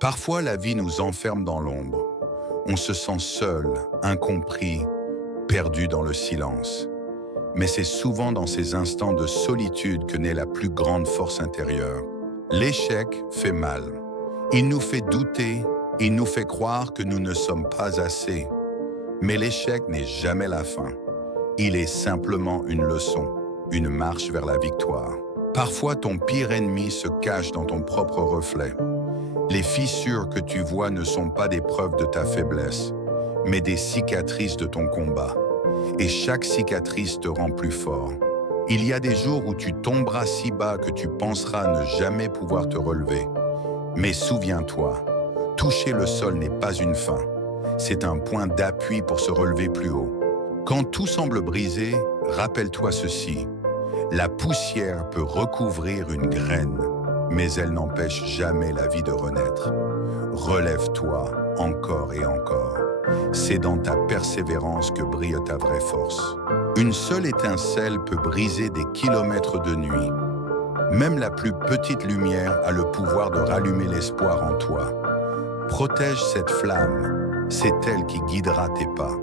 Parfois, la vie nous enferme dans l'ombre. On se sent seul, incompris, perdu dans le silence. Mais c'est souvent dans ces instants de solitude que naît la plus grande force intérieure. L'échec fait mal. Il nous fait douter, il nous fait croire que nous ne sommes pas assez. Mais l'échec n'est jamais la fin. Il est simplement une leçon, une marche vers la victoire. Parfois, ton pire ennemi se cache dans ton propre reflet. Les fissures que tu vois ne sont pas des preuves de ta faiblesse, mais des cicatrices de ton combat. Et chaque cicatrice te rend plus fort. Il y a des jours où tu tomberas si bas que tu penseras ne jamais pouvoir te relever. Mais souviens-toi, toucher le sol n'est pas une fin. C'est un point d'appui pour se relever plus haut. Quand tout semble brisé, rappelle-toi ceci. La poussière peut recouvrir une graine, mais elle n'empêche jamais la vie de renaître. Relève-toi encore et encore. C'est dans ta persévérance que brille ta vraie force. Une seule étincelle peut briser des kilomètres de nuit. Même la plus petite lumière a le pouvoir de rallumer l'espoir en toi. Protège cette flamme, c'est elle qui guidera tes pas.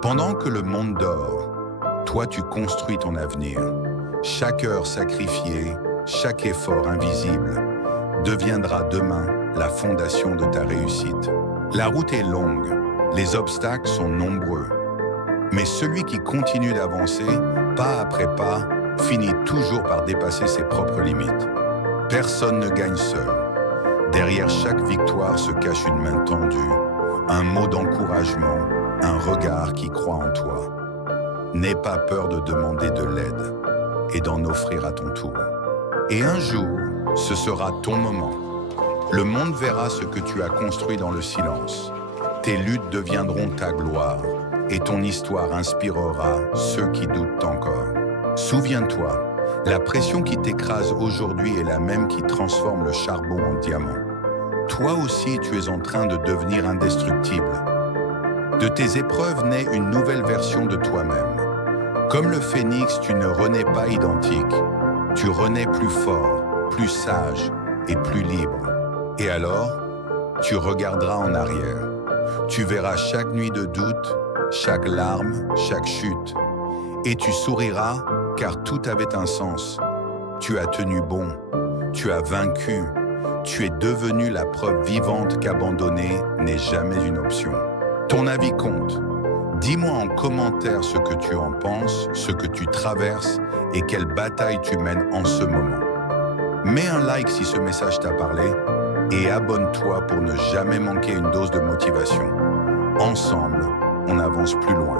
Pendant que le monde dort, toi tu construis ton avenir. Chaque heure sacrifiée, chaque effort invisible deviendra demain la fondation de ta réussite. La route est longue, les obstacles sont nombreux, mais celui qui continue d'avancer, pas après pas, finit toujours par dépasser ses propres limites. Personne ne gagne seul. Derrière chaque victoire se cache une main tendue, un mot d'encouragement, un regard qui croit en toi. N'aie pas peur de demander de l'aide et d'en offrir à ton tour. Et un jour, ce sera ton moment. Le monde verra ce que tu as construit dans le silence. Tes luttes deviendront ta gloire et ton histoire inspirera ceux qui doutent encore. Souviens-toi, la pression qui t'écrase aujourd'hui est la même qui transforme le charbon en diamant. Toi aussi, tu es en train de devenir indestructible. De tes épreuves naît une nouvelle version de toi-même. Comme le phénix, tu ne renais pas identique. Tu renais plus fort, plus sage et plus libre. Et alors, tu regarderas en arrière. Tu verras chaque nuit de doute, chaque larme, chaque chute. Et tu souriras car tout avait un sens. Tu as tenu bon, tu as vaincu, tu es devenu la preuve vivante qu'abandonner n'est jamais une option. Ton avis compte. Dis-moi en commentaire ce que tu en penses, ce que tu traverses et quelle bataille tu mènes en ce moment. Mets un like si ce message t'a parlé et abonne-toi pour ne jamais manquer une dose de motivation. Ensemble, on avance plus loin.